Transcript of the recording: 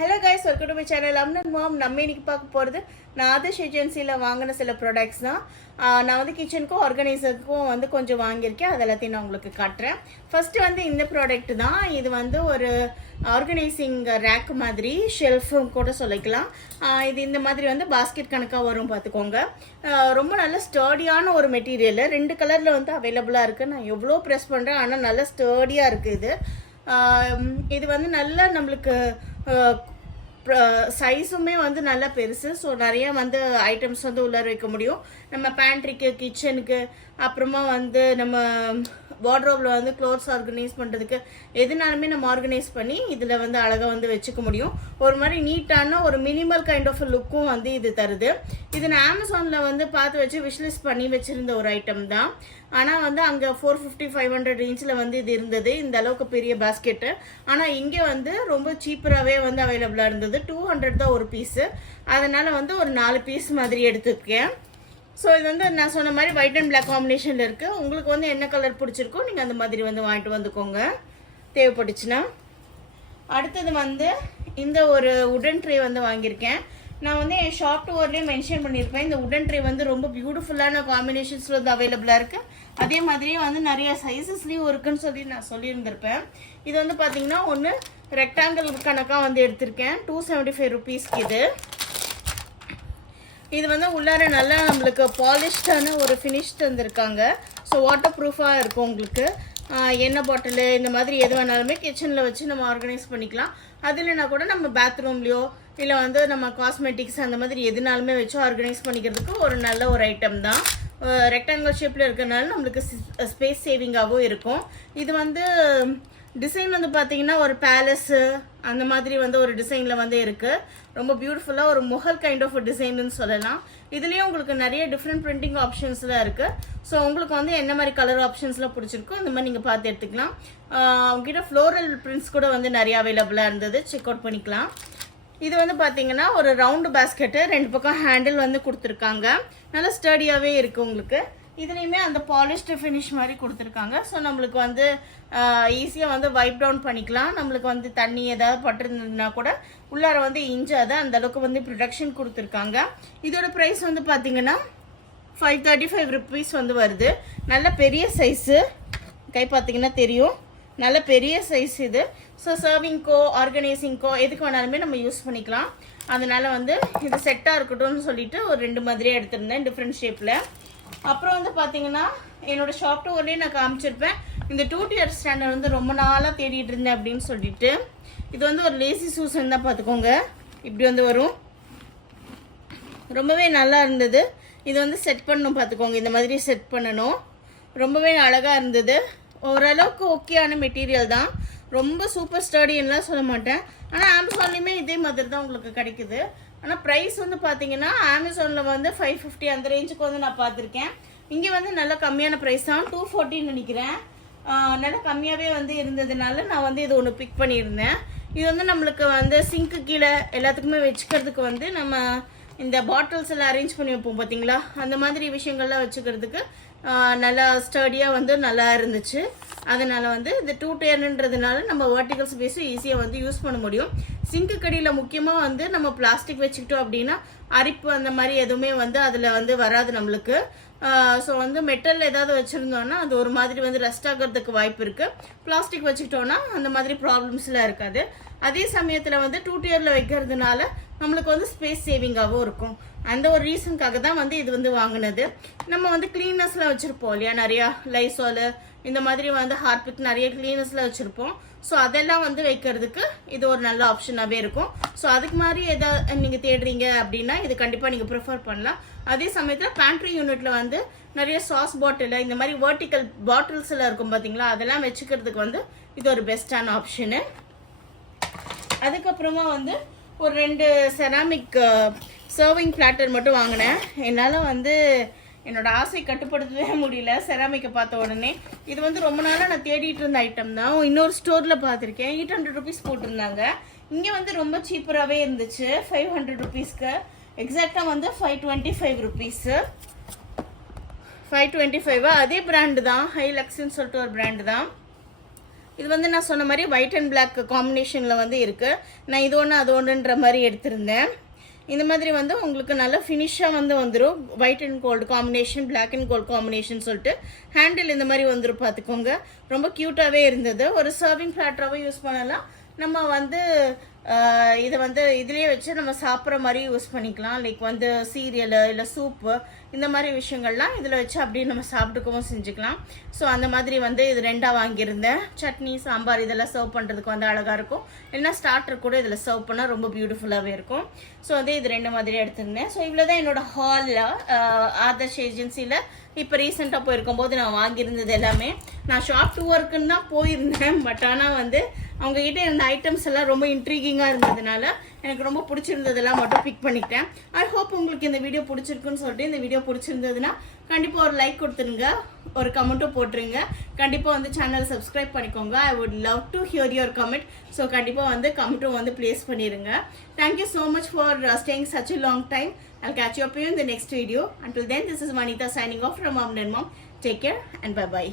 Hello guys, welcome to my channel அம்னன் ma'am. நம்ம இன்னைக்கு பார்க்க போகிறது நான் ஆதர்ஷ் ஏஜென்சியில் வாங்கின சில ப்ராடக்ட்ஸ் தான். நான் வந்து கிச்சனுக்கும் ஆர்கனைசருக்கும் வந்து கொஞ்சம் வாங்கியிருக்கேன். அது எல்லாத்தையும் நான் உங்களுக்கு காட்டுறேன். ஃபஸ்ட்டு வந்து இந்த ப்ராடக்ட் தான். இது வந்து ஒரு ஆர்கனைசிங் ரேக் மாதிரி, ஷெல்ஃபும் கூட சொல்லிக்கலாம். இது இந்த மாதிரி வந்து பாஸ்கெட் கணக்காக வரும், பார்த்துக்கோங்க. ரொம்ப நல்ல ஸ்டர்டியான ஒரு மெட்டீரியல். 2 கலரில் வந்து அவைலபிளாக இருக்குது. நான் எவ்வளோ ப்ரெஸ் பண்ணுறேன், ஆனால் நல்லா ஸ்டர்டியாக இருக்குது இது. இது வந்து நல்லா நம்மளுக்கு சைஸுமே வந்து நல்லா பெருசு. ஸோ நிறைய வந்து ஐட்டம்ஸ் வந்து உள்ளார வைக்க முடியும். நம்ம பேண்ட்ரிக்கு, கிச்சனுக்கு, அப்புறமா வந்து நம்ம வார்ட்ரோபில் வந்து க்ளோத்ஸ் ஆர்கனைஸ் பண்ணுறதுக்கு எதுனாலுமே நம்ம ஆர்கனைஸ் பண்ணி இதில் வந்து அழகாக வந்து வச்சுக்க முடியும். ஒரு மாதிரி நீட்டான ஒரு மினிமல் கைண்ட் ஆஃப் லுக்கும் வந்து இது தருது. இது நான் அமேசானில் வந்து பார்த்து வச்சு விஷ்லிஸ்ட் பண்ணி வச்சுருந்த ஒரு ஐட்டம் தான். ஆனால் வந்து அங்கே 450-500 ரேஞ்சில் வந்து இது இருந்தது, இந்த அளவுக்கு பெரிய பாஸ்கெட்டு. ஆனால் இங்கே வந்து ரொம்ப சீப்பராகவே வந்து அவைலபிளாக இருந்தது. 200 தான் ஒரு பீஸு. அதனால் வந்து ஒரு 4 பீஸ் மாதிரி எடுத்துருக்கேன். ஸோ இது வந்து நான் சொன்ன மாதிரி ஒயிட் அண்ட் பிளாக் காம்பினேஷனில் இருக்குது. உங்களுக்கு வந்து என்ன கலர் பிடிச்சிருக்கோ நீங்கள் அந்த மாதிரி வந்து வாங்கிட்டு வந்துக்கோங்க தேவைப்பட்டுச்சுன்னா. அடுத்தது வந்து இந்த ஒரு உடன் ட்ரே வந்து வாங்கியிருக்கேன். நான் வந்து என் ஷாப் டூர்லேயே மென்ஷன் பண்ணியிருப்பேன். இந்த உடன் ட்ரே வந்து ரொம்ப பியூட்டிஃபுல்லான காம்பினேஷன்ஸில் வந்து அவைலபிளாக இருக்குது. அதே மாதிரியே வந்து நிறைய சைஸஸ்லேயும் இருக்குன்னு சொல்லி நான் சொல்லியிருந்திருப்பேன். இது வந்து பார்த்தீங்கன்னா ஒன்று ரெக்டாங்கிள் கணக்காக வந்து எடுத்திருக்கேன். 275 ருபீஸ்க்கு இது. இது வந்து உள்ளார நல்லா நம்மளுக்கு பாலிஷ்டான ஒரு ஃபினிஷ் தந்திருக்காங்க. ஸோ வாட்டர் ப்ரூஃபாக இருக்கும் உங்களுக்கு. எண்ணெய் பாட்டிலு இந்த மாதிரி எது வேணாலுமே கிச்சனில் வச்சு நம்ம ஆர்கனைஸ் பண்ணிக்கலாம். அது இல்லைனா கூட நம்ம பாத்ரூம்லேயோ இல்லை வந்து நம்ம காஸ்மெட்டிக்ஸ் அந்த மாதிரி எதுனாலுமே வச்சு ஆர்கனைஸ் பண்ணிக்கிறதுக்கு ஒரு நல்ல ஒரு ஐட்டம் தான். ரெக்டாங்கிள் ஷேப்பில் இருக்கிறனால நம்மளுக்கு ஸ்பேஸ் சேவிங்காகவும் இருக்கும். இது வந்து டிசைன் வந்து பார்த்தீங்கன்னா ஒரு பேலஸு அந்த மாதிரி வந்து ஒரு டிசைனில் வந்து இருக்குது. ரொம்ப பியூட்டிஃபுல்லாக ஒரு முகல் கைண்ட் ஆஃப் டிசைன்னு சொல்லலாம். இதுலேயும் உங்களுக்கு நிறைய டிஃப்ரெண்ட் பிரிண்டிங் ஆப்ஷன்ஸ்லாம் இருக்குது. ஸோ உங்களுக்கு வந்து என்ன மாதிரி கலர் ஆப்ஷன்ஸ்லாம் பிடிச்சிருக்கோ அந்த மாதிரி நீங்கள் பார்த்து எடுத்துக்கலாம். உங்ககிட்ட ஃப்ளோரல் பிரிண்ட்ஸ் கூட வந்து நிறைய அவைலபிளாக இருந்தது, செக் அவுட் பண்ணிக்கலாம். இது வந்து பார்த்தீங்கன்னா ஒரு ரவுண்டு பாஸ்கெட்டு, 2 பக்கம் ஹேண்டில் வந்து கொடுத்துருக்காங்க. நல்லா ஸ்டடியாகவே இருக்குது உங்களுக்கு. இதுலேயுமே அந்த பாலிஷ்டு ஃபினிஷ் மாதிரி கொடுத்துருக்காங்க. ஸோ நம்மளுக்கு வந்து ஈஸியாக வந்து வைப் டவுன் பண்ணிக்கலாம். நம்மளுக்கு வந்து தண்ணி ஏதாவது பட்டிருந்ததுன்னா கூட உள்ளார வந்து இஞ்சாத அந்த அளவுக்கு வந்து ப்ரொடக்ஷன் கொடுத்துருக்காங்க. இதோட ப்ரைஸ் வந்து பார்த்தீங்கன்னா 535 ருபீஸ் வந்து வருது. நல்ல பெரிய சைஸு, கை பார்த்தீங்கன்னா தெரியும், நல்ல பெரிய சைஸ் இது. ஸோ சர்விங்க்கோ ஆர்கனைசிங்க்கோ எதுக்கு வேணாலுமே நம்ம யூஸ் பண்ணிக்கலாம். அதனால் வந்து இது செட்டாக இருக்கட்டும்னு சொல்லிட்டு ஒரு 2 மாதிரியே எடுத்திருந்தேன் டிஃப்ரெண்ட் ஷேப்பில். அப்புறம் வந்து பார்த்தீங்கன்னா என்னோடய ஷாப் டூர்லேயே நான் காமிச்சிருப்பேன். இந்த 2 டியர் ஸ்டாண்டர்ட் வந்து ரொம்ப நாளாக தேடிட்டு இருந்தேன் அப்படின்னு சொல்லிட்டு. இது வந்து ஒரு லேசி சூசன் தான், பார்த்துக்கோங்க. இப்படி வந்து வரும், ரொம்பவே நல்லா இருந்தது. இது வந்து செட் பண்ணணும், பார்த்துக்கோங்க. இந்த மாதிரி செட் பண்ணணும். ரொம்பவே அழகாக இருந்தது. ஓரளவுக்கு ஓகேயான மெட்டீரியல் தான். ரொம்ப சூப்பர் ஸ்டடின்லாம் சொல்ல மாட்டேன். ஆனால் அமேசான்லேயுமே இதே மாதிரி தான் உங்களுக்கு கிடைக்குது. ஆனால் ப்ரைஸ் வந்து பார்த்தீங்கன்னா அமேசானில் வந்து 550 அந்த ரேஞ்சுக்கு வந்து நான் பார்த்துருக்கேன். இங்கே வந்து நல்ல கம்மியான ப்ரைஸ் தான், 240 நினைக்கிறேன். நல்லா கம்மியாகவே வந்து இருந்ததுனால நான் வந்து இது ஒன்று பிக் பண்ணியிருந்தேன். இது வந்து நம்மளுக்கு வந்து சிங்க்கு கீழே எல்லாத்துக்குமே வச்சுக்கிறதுக்கு வந்து நம்ம இந்த பாட்டில்ஸ் எல்லாம் அரேஞ்ச் பண்ணி வைப்போம் பார்த்தீங்களா, அந்த மாதிரி விஷயங்கள்லாம் வச்சுக்கிறதுக்கு நல்லா ஸ்டடியாக வந்து நல்லா இருந்துச்சு. அதனால் வந்து இந்த 2 டயர்ன்றதுனால நம்ம வெர்டிகல் ஸ்பேஸும் ஈஸியாக வந்து யூஸ் பண்ண முடியும். சிங்க்கு கடியில் முக்கியமாக வந்து நம்ம பிளாஸ்டிக் வச்சுக்கிட்டோம் அப்படின்னா அரிப்பு அந்த மாதிரி எதுவுமே வந்து அதில் வந்து வராது நம்மளுக்கு. ஸோ வந்து மெட்டல் ஏதாவது வச்சுருந்தோன்னா அது ஒரு மாதிரி வந்து ரஸ்ட் ஆகிறதுக்கு வாய்ப்பு இருக்குது. பிளாஸ்டிக் வச்சுக்கிட்டோன்னா அந்த மாதிரி ப்ராப்ளம்ஸ்லாம் இருக்காது. அதே சமயத்தில் வந்து 2 டியரில் வைக்கிறதுனால நம்மளுக்கு வந்து ஸ்பேஸ் சேவிங்காகவும் இருக்கும். அந்த ஒரு ரீசனுக்காக தான் வந்து இது வந்து வாங்கினது. நம்ம வந்து க்ளீனர்ஸ்லாம் வச்சுருப்போம் இல்லையா, நிறையா லைசால் இந்த மாதிரி வந்து ஹார்பிக் நிறைய க்ளீனர்ஸ்லாம் வச்சுருப்போம். ஸோ அதெல்லாம் வந்து வைக்கிறதுக்கு இது ஒரு நல்ல ஆப்ஷனாகவே இருக்கும். ஸோ அதுக்கு மாதிரி எதாவது நீங்கள் தேடுறீங்க அப்படின்னா இது கண்டிப்பாக நீங்கள் ப்ரிஃபர் பண்ணலாம். அதே சமயத்தில் பேண்ட்ரி யூனிட்டில் வந்து நிறைய சாஸ் பாட்டில் இந்த மாதிரி வெர்டிக்கல் பாட்டில்ஸ் எல்லாம் இருக்கும் பார்த்தீங்களா, அதெல்லாம் வச்சுக்கிறதுக்கு வந்து இது ஒரு பெஸ்ட்டான ஆப்ஷனு. அதுக்கப்புறமா வந்து ஒரு 2 செராமிக் சர்விங் பிளாட்டர் மட்டும் வாங்கினேன். என்னால் வந்து என்னோடய ஆசை கட்டுப்படுத்தவே முடியல செராமிக்கை பார்த்த உடனே. இது வந்து ரொம்ப நாளாக நான் தேடிட்டு இருந்த ஐட்டம் தான். இன்னொரு ஸ்டோரில் பார்த்துருக்கேன், 800 ருபீஸ் போட்டிருந்தாங்க. இங்கே வந்து ரொம்ப சீப்பராகவே இருந்துச்சு, 500 ருபீஸ்க்கு. எக்ஸாக்டாக வந்து 525 ருபீஸு. 525 அதே பிராண்டு தான், ஹைலக்ஸ்ன்னு சொல்லிட்டு ஒரு பிராண்டு தான். இது வந்து நான் சொன்ன மாதிரி ஒயிட் அண்ட் பிளாக் காம்பினேஷனில் வந்து இருக்குது. நான் இது ஒன்று அது ஒன்றுன்ற மாதிரி எடுத்திருந்தேன். இந்த மாதிரி வந்து உங்களுக்கு நல்ல ஃபினிஷாக வந்து வந்துடும். White and gold combination, black and gold combination சொல்லிட்டு ஹேண்டில் இந்த மாதிரி வந்துடும். பார்த்துக்கோங்க, ரொம்ப க்யூட்டாகவே இருந்தது. ஒரு சர்விங் பிளாட்டராகவும் யூஸ் பண்ணலாம். நம்ம வந்து இதை வந்து இதுலேயே வச்சு நம்ம சாப்பிட்ற மாதிரி யூஸ் பண்ணிக்கலாம். லைக் வந்து சீரியலு இல்லை சூப்பு இந்த மாதிரி விஷயங்கள்லாம் இதில் வச்சு அப்படியே நம்ம சாப்பிட்டுக்கவும் செஞ்சுக்கலாம். ஸோ அந்த மாதிரி வந்து இது 2ஆக வாங்கியிருந்தேன். சட்னி, சாம்பார் இதெல்லாம் சர்வ் பண்ணுறதுக்கு வந்து அழகாக இருக்கும். இல்லைன்னா ஸ்டார்டர் கூட இதில் சர்வ் பண்ணால் ரொம்ப பியூட்டிஃபுல்லாகவே இருக்கும். ஸோ வந்து இது 2 மாதிரி எடுத்திருந்தேன். ஸோ இவ்வளோ தான் என்னோடய ஹாலில் ஆதர்ஷ் ஏஜென்சியில் இப்போ ரீசெண்டாக போயிருக்கும்போது நான் வாங்கியிருந்தது எல்லாமே. நான் ஷாப் டூவர்க்குன்னு தான் போயிருந்தேன். பட் ஆனால் வந்து அவங்ககிட்ட இருந்த ஐட்டம்ஸ் எல்லாம் ரொம்ப இன்ட்ரீகிங்காக இருந்ததுனால எனக்கு ரொம்ப பிடிச்சிருந்ததெல்லாம் மட்டும் பிக் பண்ணிட்டேன். ஐ ஹோப் உங்களுக்கு இந்த வீடியோ பிடிச்சிருக்குன்னு சொல்லிட்டு, இந்த வீடியோ பிடிச்சிருந்ததுன்னா கண்டிப்பாக ஒரு லைக் கொடுத்துருங்க, ஒரு கமெண்ட்டும் போட்டுருங்க. கண்டிப்பாக வந்து சேனல் சப்ஸ்கிரைப் பண்ணிக்கோங்க. I would love to hear your comment. So கண்டிப்பாக வந்து கமெண்ட்டும் வந்து ப்ளேஸ் பண்ணிடுங்க. Thank you so much for staying such a long time. I'll catch you up in the next video. Until then, this is Vanita signing off from Mom and Mom. Take care and bye-bye.